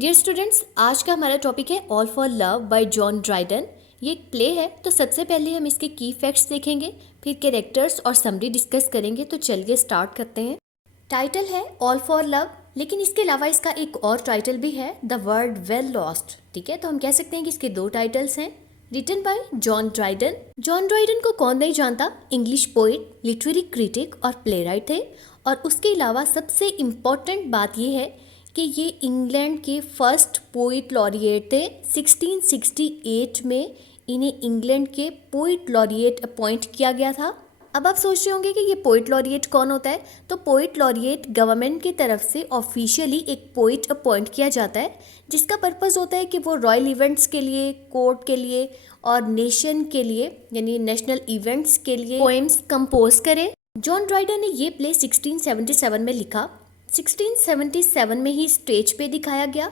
Dear students, आज का हमारा टॉपिक है all for love bye John Dryden. ये एक प्ले है, तो सबसे पहले हम इसके की फैक्ट्स देखेंगे, फिर कैरेक्टर्स और समरी डिस्कस करेंगे। तो चलिए स्टार्ट करते हैं। टाइटल है ऑल फॉर लव, लेकिन इसके अलावा इसका एक और टाइटल भी है, द वर्ल्ड वेल लॉस्ट। ठीक है, तो हम कह सकते हैं कि इसके दो टाइटल्स हैं। Written by John Dryden. John Dryden को कौन नहीं जानता, इंग्लिश पोइट, लिटरेरी क्रिटिक और प्ले राइट थे। और उसके अलावा सबसे इम्पॉर्टेंट बात यह है कि ये इंग्लैंड के फर्स्ट पोइट लॉरिएट थे। 1668 में इन्हें इंग्लैंड के पोइट लॉरिएट अपॉइंट किया गया था। अब आप सोच रहे होंगे कि ये पोइट लॉरिएट कौन होता है। तो पोइट लॉरिएट गवर्नमेंट की तरफ से ऑफिशियली एक पोइट अपॉइंट किया जाता है, जिसका पर्पस होता है कि वो रॉयल इवेंट्स के लिए, कोर्ट के लिए और नेशन के लिए, यानी नेशनल इवेंट्स के लिए पोएम्स कंपोज करे। जॉन ड्राइडन ने ये प्ले 1677 में लिखा। 1677 में ही स्टेज पे दिखाया गया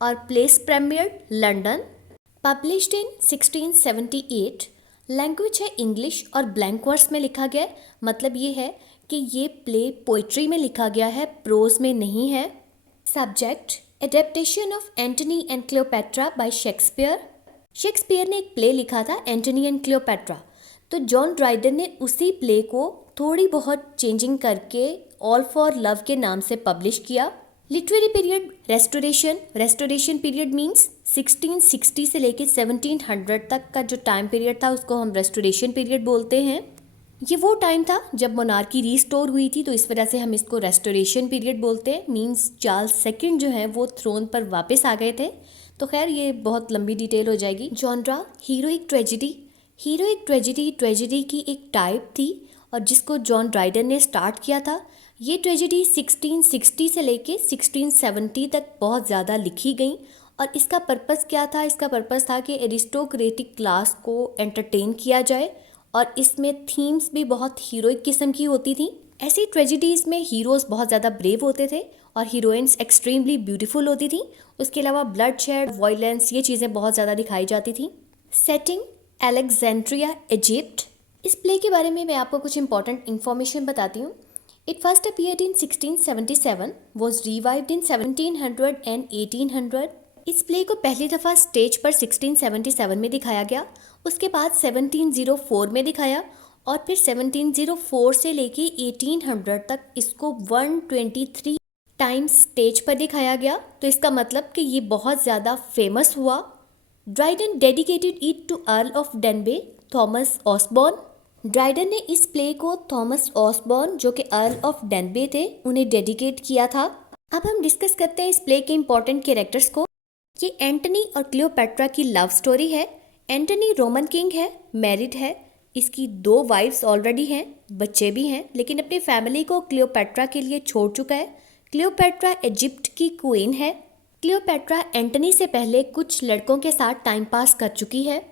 और place premiere London. Published in 1678। Language है इंग्लिश और ब्लैंक वर्स में लिखा गया है। मतलब ये है कि ये प्ले पोइट्री में लिखा गया है, प्रोज में नहीं है। Subject adaptation of Antony and Cleopatra bye Shakespeare. Shakespeare ने एक प्ले लिखा था, एंटनी एंड क्लियोपैट्रा। तो जॉन ड्राइडन ने उसी प्ले को थोड़ी बहुत चेंजिंग करके ऑल फॉर लव के नाम से पब्लिश किया। Literary period restoration. Restoration period means 1660 से लेके 1700 तक का जो टाइम पीरियड था उसको हम रेस्टोरेशन पीरियड बोलते हैं। ये वो टाइम था जब मोनार्की रीस्टोर हुई थी, तो इस वजह से हम इसको रेस्टोरेशन पीरियड बोलते हैं। मींस चार्ल्स सेकंड जो है वो थ्रोन पर वापस आ गए थे। तो खैर ये बहुत लंबी डिटेल हो जाएगी। Genre heroic tragedy. Heroic tragedy की एक टाइप थी और जिसको जॉन ड्राइडन ने स्टार्ट किया था। ये ट्रेजिडी 1660 से लेके 1670 तक बहुत ज़्यादा लिखी गई। और इसका पर्पस क्या था? इसका पर्पस था कि एरिस्टोक्रेटिक क्लास को एंटरटेन किया जाए और इसमें थीम्स भी बहुत हीरोइक किस्म की होती थी। ऐसी ट्रेजिडीज़ में हीरोज़ बहुत ज़्यादा ब्रेव होते थे और हीरोइंस एक्सट्रीमली ब्यूटीफुल होती थी। उसके अलावा ब्लड शेड, वायलेंस, ये चीज़ें बहुत ज़्यादा दिखाई जाती थी। Setting Alexandria, Egypt. इस प्ले के बारे में मैं आपको कुछ इंपॉर्टेंट इन्फॉर्मेशन बताती हूँ। It first appeared in 1677, was revived in 1700 and 1800। इस प्ले को पहली दफ़ा स्टेज पर 1677 में दिखाया गया, उसके बाद 1704 में दिखाया और फिर 1704 से लेके 1800 तक इसको 123 टाइम्स स्टेज पर दिखाया गया। तो इसका मतलब कि ये बहुत ज़्यादा फेमस हुआ। Dryden dedicated it to Earl of Danby, Thomas Osborne. Dryden ने इस प्ले को थॉमस ऑसबॉर्न, जो कि अर्ल ऑफ डेनबे थे, उन्हें डेडिकेट किया था। अब हम डिस्कस करते हैं इस प्ले के इंपॉर्टेंट कैरेक्टर्स को। ये एंटनी और क्लियोपैट्रा की लव स्टोरी है। एंटनी रोमन किंग है, मैरिड है, इसकी 2 वाइफ्स ऑलरेडी हैं, बच्चे भी हैं, लेकिन अपनी फैमिली को क्लियोपैट्रा के लिए छोड़ चुका है। क्लियोपैट्रा इजिप्ट की क्वीन है। क्लियोपैट्रा एंटनी से पहले कुछ लड़कों के साथ टाइम पास कर चुकी है।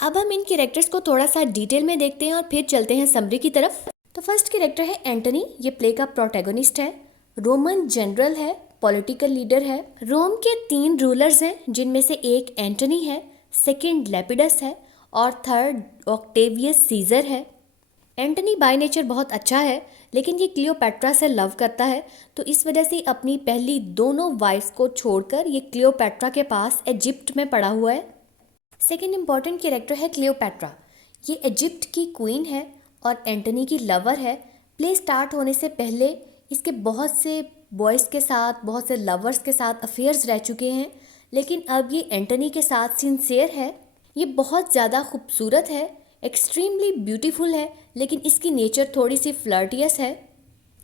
अब हम इन कैरेक्टर्स को थोड़ा सा डिटेल में देखते हैं और फिर चलते हैं समरी की तरफ। तो फर्स्ट कैरेक्टर है एंटनी। ये प्ले का प्रोटैगनिस्ट है। रोमन जनरल है, पॉलिटिकल लीडर है। रोम के 3 रूलर्स हैं, जिनमें से एक एंटनी है, सेकंड लेपिडस है और थर्ड ऑक्टेवियस सीजर है। एंटनी बाय नेचर बहुत अच्छा है, लेकिन ये क्लियोपैट्रा से लव करता है, तो इस वजह से अपनी पहली दोनों वाइफ्स को छोड़कर ये क्लियोपैट्रा के पास इजिप्ट में पड़ा हुआ है। सेकेंड इंपॉर्टेंट कैरेक्टर है क्लियोपैट्रा। ये इजिप्ट की क्वीन है और एंटनी की लवर है। प्ले स्टार्ट होने से पहले इसके बहुत से बॉयज़ के साथ, बहुत से लवर्स के साथ अफेयर्स रह चुके हैं, लेकिन अब ये एंटनी के साथ सिंसियर है। ये बहुत ज़्यादा खूबसूरत है, एक्सट्रीमली ब्यूटीफुल है, लेकिन इसकी नेचर थोड़ी सी फ्लर्टियस है।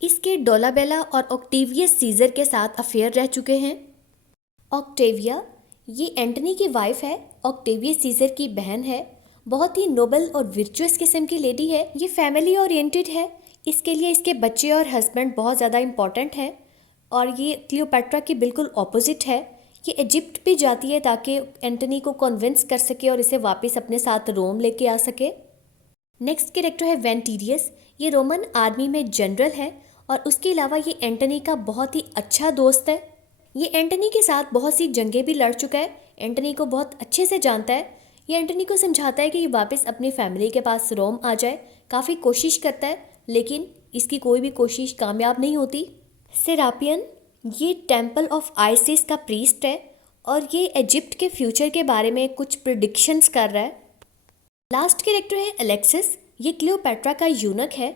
इसके डोलाबेला और ऑक्टेवियस सीजर के साथ अफेयर रह चुके हैं। ऑक्टेविया ये एंटनी की वाइफ है, ऑक्टेवियस सीजर की बहन है। बहुत ही नोबल और विर्चुअस किस्म की लेडी है। ये फैमिली ओरिएंटेड है, इसके लिए इसके बच्चे और हस्बैंड बहुत ज़्यादा इम्पॉर्टेंट है। और ये क्लियोपैट्रा की बिल्कुल ऑपोजिट है। ये इजिप्ट भी जाती है ताकि एंटनी को कन्विंस कर सके और इसे वापस अपने साथ रोम लेके आ सके। नेक्स्ट कैरेक्टर है वेंटीरियस। ये रोमन आर्मी में जनरल है और उसके अलावा ये एंटनी का बहुत ही अच्छा दोस्त है। ये एंटनी के साथ बहुत सी जंगें भी लड़ चुका है, एंटनी को बहुत अच्छे से जानता है। ये एंटनी को समझाता है कि ये वापस अपनी फैमिली के पास रोम आ जाए। काफ़ी कोशिश करता है, लेकिन इसकी कोई भी कोशिश कामयाब नहीं होती। सेरापियन ये टेम्पल ऑफ आइसिस का प्रीस्ट है और ये इजिप्ट के फ्यूचर के बारे में कुछ प्रिडिक्शंस कर रहा है। लास्ट कैरेक्टर है अलेक्सिस। ये क्लियोपेट्रा का यूनक है।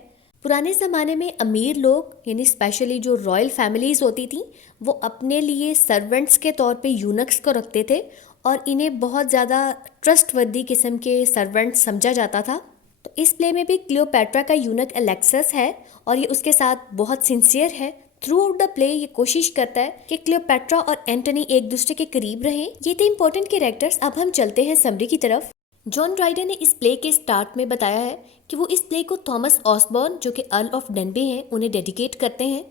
पुराने ज़माने में अमीर लोग यानी स्पेशली जो रॉयल फैमिलीज़ होती थी वो अपने लिए सर्वेंट्स के तौर पे यूनक्स को रखते थे और इन्हें बहुत ज़्यादा ट्रस्टवर्दी किस्म के सर्वेंट्स समझा जाता था। तो इस प्ले में भी क्लियोपेट्रा का यूनक अलेक्सिस है और ये उसके साथ बहुत सिंसियर है। थ्रू आउट द प्ले ये कोशिश करता है कि क्लियोपेट्रा और एंटनी एक दूसरे के करीब रहें। ये थे इंपॉर्टेंट कैरेक्टर्स। अब हम चलते हैं समरी की तरफ। जॉन ड्राइडन ने इस प्ले के स्टार्ट में बताया है कि वो इस प्ले को थॉमस ऑसबॉर्न जो कि अर्ल ऑफ डनबे हैं उन्हें डेडिकेट करते हैं।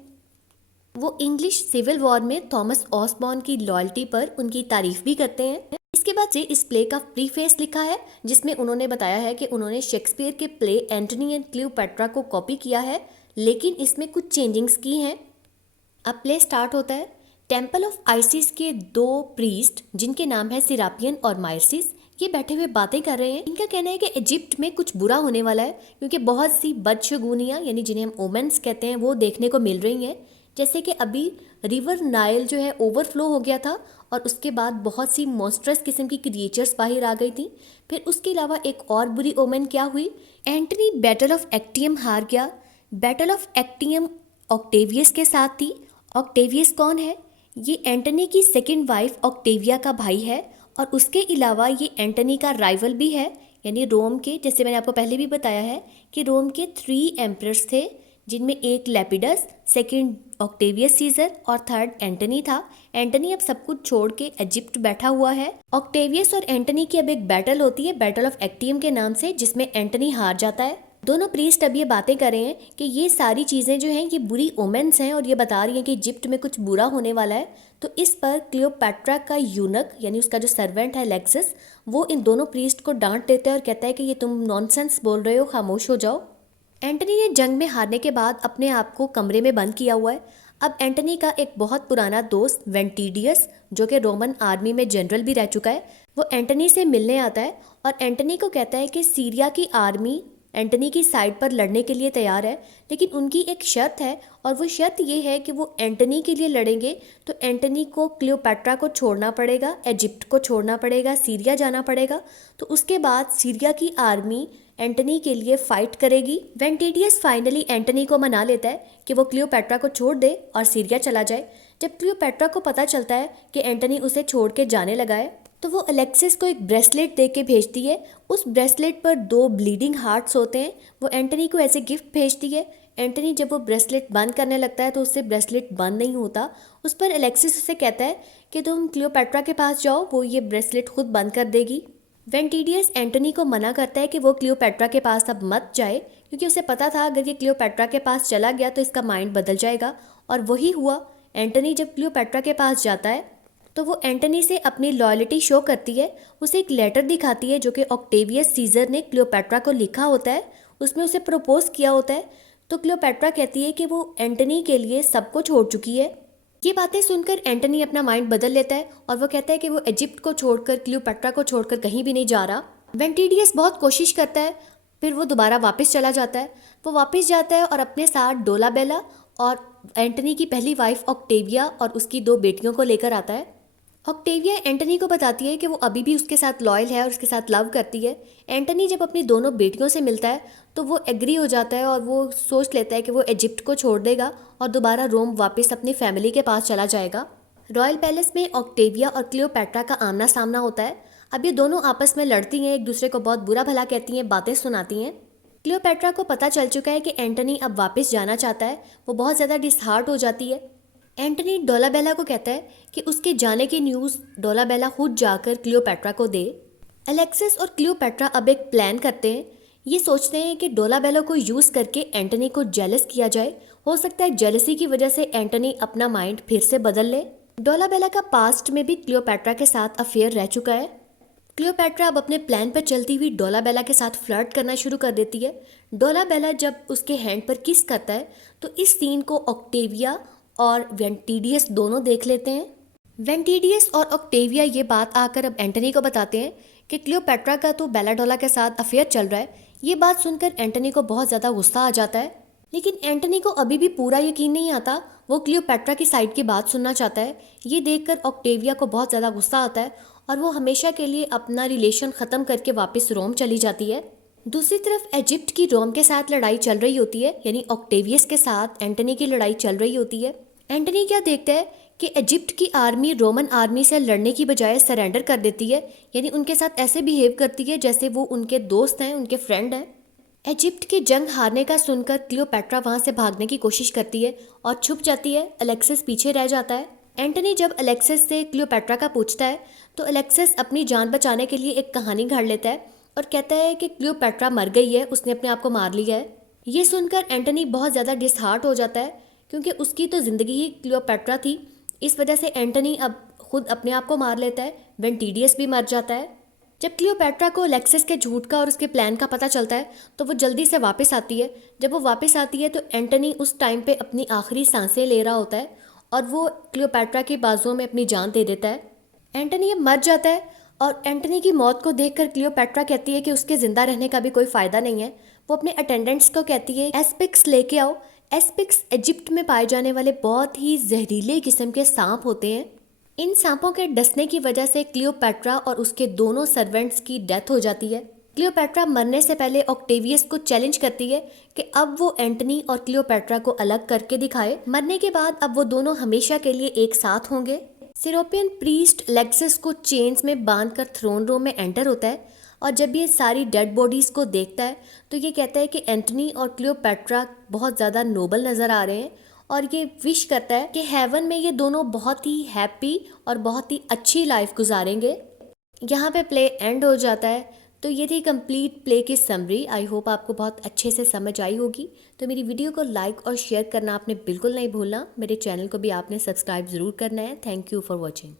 वो इंग्लिश सिविल वॉर में थॉमस ऑसबॉर्न की लॉयल्टी पर उनकी तारीफ भी करते हैं। इसके बाद से इस प्ले का प्रीफेस लिखा है जिसमें उन्होंने बताया है कि उन्होंने शेक्सपियर के प्ले एंटनी एंड क्लियोपेट्रा को कॉपी किया है लेकिन इसमें कुछ चेंजिंग्स की हैं। अब प्ले स्टार्ट होता है। टेम्पल ऑफ आइसिस के दो प्रीस्ट जिनके नाम है सिरापियन और माइसिस ये बैठे हुए बातें कर रहे हैं। इनका कहना है कि इजिप्ट में कुछ बुरा होने वाला है क्योंकि बहुत सी बदशगुनियाँ यानी जिन्हें हम ओमेंस कहते हैं वो देखने को मिल रही हैं। जैसे कि अभी रिवर नाइल जो है ओवरफ्लो हो गया था और उसके बाद बहुत सी मॉन्स्ट्रस किस्म की क्रिएचर्स बाहर आ गई थी। फिर उसके अलावा एक और बुरी ओमेन क्या हुई, एंटनी बैटल ऑफ एक्टियम हार गया। बैटल ऑफ एक्टियम ऑक्टेवियस के साथ थी। ऑक्टेवियस कौन है? ये एंटनी की सेकेंड वाइफ ऑक्टेविया का भाई है और उसके अलावा ये एंटनी का राइवल भी है। यानी रोम के, जैसे मैंने आपको पहले भी बताया है कि रोम के 3 एम्परर्स थे जिनमें एक लेपिडस, सेकंड ऑक्टेवियस सीजर और थर्ड एंटनी था। एंटनी अब सब कुछ छोड़ के इजिप्ट बैठा हुआ है। ऑक्टेवियस और एंटनी की अब एक बैटल होती है बैटल ऑफ एक्टियम के नाम से जिसमें एंटनी हार जाता है। दोनों प्रीस्ट अब ये बातें कर रहे हैं कि ये सारी चीज़ें जो हैं ये बुरी ओमेंस हैं और ये बता रही हैं कि इजिप्ट में कुछ बुरा होने वाला है। तो इस पर क्लियोपेट्रा का यूनक यानी उसका जो सर्वेंट है अलेक्सिस वो इन दोनों प्रीस्ट को डांट देता है और कहता है कि ये तुम नॉनसेंस बोल रहे हो, खामोश हो जाओ। एंटनी ने जंग में हारने के बाद अपने आप को कमरे में बंद किया हुआ है। अब एंटनी का एक बहुत पुराना दोस्त वेंटिडियस जो कि रोमन आर्मी में जनरल भी रह चुका है वो एंटनी से मिलने आता है और एंटनी को कहता है कि सीरिया की आर्मी एंटनी की साइड पर लड़ने के लिए तैयार है लेकिन उनकी एक शर्त है और वो शर्त ये है कि वो एंटनी के लिए लड़ेंगे तो एंटनी को क्लियोपेट्रा को छोड़ना पड़ेगा, इजिप्ट को छोड़ना पड़ेगा, सीरिया जाना पड़ेगा। तो उसके बाद सीरिया की आर्मी एंटनी के लिए फाइट करेगी। वेंटिडियस फाइनली एंटनी को मना लेता है कि वो क्लियोपेट्रा को छोड़ दे और सीरिया चला जाए। जब क्लियोपेट्रा को पता चलता है कि एंटनी उसे छोड़ के जाने लगा है तो वो अलेक्सिस को एक ब्रेसलेट दे के भेजती है। उस ब्रेसलेट पर 2 ब्लीडिंग हार्ट्स होते हैं। वो एंटनी को ऐसे गिफ्ट भेजती है। एंटनी जब वो ब्रेसलेट बंद करने लगता है तो उससे ब्रेसलेट बंद नहीं होता। उस पर अलेक्सिस उसे कहता है कि तुम क्लियोपेट्रा के पास जाओ, वो ये ब्रेसलेट खुद बंद कर देगी। वेंटिडियस एंटनी को मना करता है कि वो क्लियोपेट्रा के पास अब मत जाए क्योंकि उसे पता था अगर ये क्लियोपेट्रा के पास चला गया तो इसका माइंड बदल जाएगा और वही हुआ। एंटनी जब क्लियोपेट्रा के पास जाता है तो वो एंटनी से अपनी लॉयल्टी शो करती है। उसे एक लेटर दिखाती है जो कि ऑक्टेवियस सीजर ने क्लियोपेट्रा को लिखा होता है। उसमें उसे प्रपोज किया होता है। तो क्लियोपेट्रा कहती है कि वो एंटनी के लिए सब कुछ छोड़ चुकी है। ये बातें सुनकर एंटनी अपना माइंड बदल लेता है और वो कहता है कि वो इजिप्ट को छोड़कर, क्लियोपेट्रा को छोड़कर कहीं भी नहीं जा रहा। वेंटिडियस बहुत कोशिश करता है, फिर वो दोबारा वापस चला जाता है। वो वापस जाता है और अपने साथ डोलाबेला और एंटनी की पहली वाइफ ऑक्टेविया और उसकी 2 बेटियों को लेकर आता है। ऑक्टेविया एंटनी को बताती है कि वो अभी भी उसके साथ लॉयल है और उसके साथ लव करती है। एंटनी जब अपनी दोनों बेटियों से मिलता है तो वो एग्री हो जाता है और वो सोच लेता है कि वो इजिप्ट को छोड़ देगा और दोबारा रोम वापस अपनी फैमिली के पास चला जाएगा। रॉयल पैलेस में ऑक्टेविया और क्लियोपेट्रा का आमना सामना होता है। अब ये दोनों आपस में लड़ती हैं, एक दूसरे को बहुत बुरा भला कहती हैं, बातें सुनाती हैं। क्लियोपेट्रा को पता चल चुका है कि एंटनी अब वापस जाना चाहता है। वो बहुत ज़्यादा डिसहार्ट हो जाती है। एंटनी डोलाबेला को कहता है कि उसके जाने की न्यूज़ डोलाबेला खुद जाकर क्लियोपेट्रा को दे। अलेक्सिस और क्लियोपेट्रा अब एक प्लान करते हैं। ये सोचते हैं कि डोलाबेला को यूज़ करके एंटनी को जेलस किया जाए। हो सकता है जेलसी की वजह से एंटनी अपना माइंड फिर से बदल ले। डोलाबेला का पास्ट में भी क्लियोपेट्रा के साथ अफेयर रह चुका है। क्लियोपेट्रा अब अपने प्लान पर चलती हुई डोलाबेला के साथ फ्लर्ट करना शुरू कर देती है। डोलाबेला जब उसके हैंड पर किस करता है तो इस सीन को ऑक्टेविया और वेंटिडियस दोनों देख लेते हैं। वेंटिडियस और ऑक्टेविया ये बात आकर अब एंटनी को बताते हैं कि क्लियोपेट्रा का तो बेलाडोला के साथ अफेयर चल रहा है। ये बात सुनकर एंटनी को बहुत ज़्यादा गुस्सा आ जाता है, लेकिन एंटनी को अभी भी पूरा यकीन नहीं आता। वो क्लियोपैट्रा की साइड की बात सुनना चाहता है। ये देखकर ऑक्टेविया को बहुत ज़्यादा गुस्सा आता है और वो हमेशा के लिए अपना रिलेशन ख़त्म करके वापस रोम चली जाती है। दूसरी तरफ इजिप्ट की रोम के साथ लड़ाई चल रही होती है, यानी ऑक्टेवियस के साथ एंटनी की लड़ाई चल रही होती है। एंटनी क्या देखता है कि इजिप्ट की आर्मी रोमन आर्मी से लड़ने की बजाय सरेंडर कर देती है, यानी उनके साथ ऐसे बिहेव करती है जैसे वो उनके दोस्त हैं, उनके फ्रेंड हैं। इजिप्ट की जंग हारने का सुनकर क्लियोपैट्रा वहां से भागने की कोशिश करती है और छुप जाती है। अलेक्सिस पीछे रह जाता है। एंटनी जब अलेक्सिस से क्लियोपैट्रा का पूछता है तो अलेक्सिस अपनी जान बचाने के लिए एक कहानी घड़ लेता है और कहता है कि क्लियोपैट्रा मर गई है, उसने अपने आप को मार लिया है। ये सुनकर एंटनी बहुत ज़्यादा डिसहार्ट हो जाता है क्योंकि उसकी तो ज़िंदगी ही क्लियोपैट्रा थी। इस वजह से एंटनी अब खुद अपने आप को मार लेता है। वेंटिडियस भी मर जाता है। जब क्लियोपैट्रा को अलेक्सिस के झूठ का और उसके प्लान का पता चलता है तो वो जल्दी से वापस आती है। जब वो वापस आती है तो एंटनी उस टाइम पे अपनी आखिरी सांसें ले रहा होता है और वो क्लियोपैट्रा की बाजुओं में अपनी जान दे देता है। एंटनी अब मर जाता है और एंटनी की मौत को देखकर क्लियोपैट्रा कहती है कि उसके ज़िंदा रहने का भी कोई फ़ायदा नहीं है। वो अपने अटेंडेंट्स को कहती है एस्पिक्स लेके आओ। एस्पिक्स इजिप्ट में पाए जाने वाले बहुत ही जहरीले किस्म के सांप होते हैं। इन सांपों के डसने की वजह से क्लियोपैट्रा और उसके दोनों सर्वेंट्स की डेथ हो जाती है। क्लियोपैट्रा मरने से पहले ऑक्टेवियस को चैलेंज करती है कि अब वो एंटनी और क्लियोपैट्रा को अलग करके दिखाए। मरने के बाद अब वो दोनों हमेशा के लिए एक साथ होंगे। सिरोपियन प्रीस्ट अलेक्सिस को चेन्स में बांधकर थ्रोन रूम में एंटर होता है और जब ये सारी डेड बॉडीज़ को देखता है तो ये कहता है कि एंटनी और क्लियोपैट्रा बहुत ज़्यादा नोबल नज़र आ रहे हैं और ये विश करता है कि हेवन में ये दोनों बहुत ही हैप्पी और बहुत ही अच्छी लाइफ गुजारेंगे। यहाँ पे प्ले एंड हो जाता है। तो ये थी कंप्लीट प्ले की समरी। आई होप आपको बहुत अच्छे से समझ आई होगी। तो मेरी वीडियो को लाइक और शेयर करना आपने बिल्कुल नहीं भूलना। मेरे चैनल को भी आपने सब्सक्राइब ज़रूर करना है। Thank you for watching.